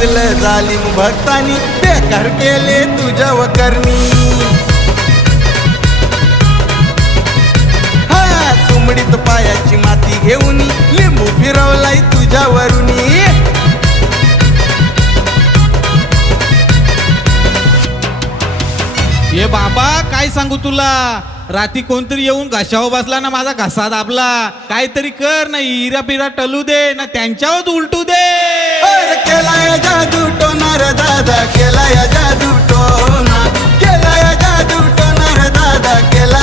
पिचलं जालिम भक्तानी बेकार केले तुझ्यावर करणी हा तुमडीत पायाची माती घेऊन लिंबू फिरवलाय तुझ्यावरुनी ये बाबा काय सांगू तुला राती कोणतरी येऊन घशावर बसला ना माझा घसा दाबला काहीतरी कर ना हिरा पिरा टलू दे ना त्यांच्यावर उलटू दे केलाय जादू टोनार दादा केलाय जादू टोना केलाय जादू टोनार दादा केलाय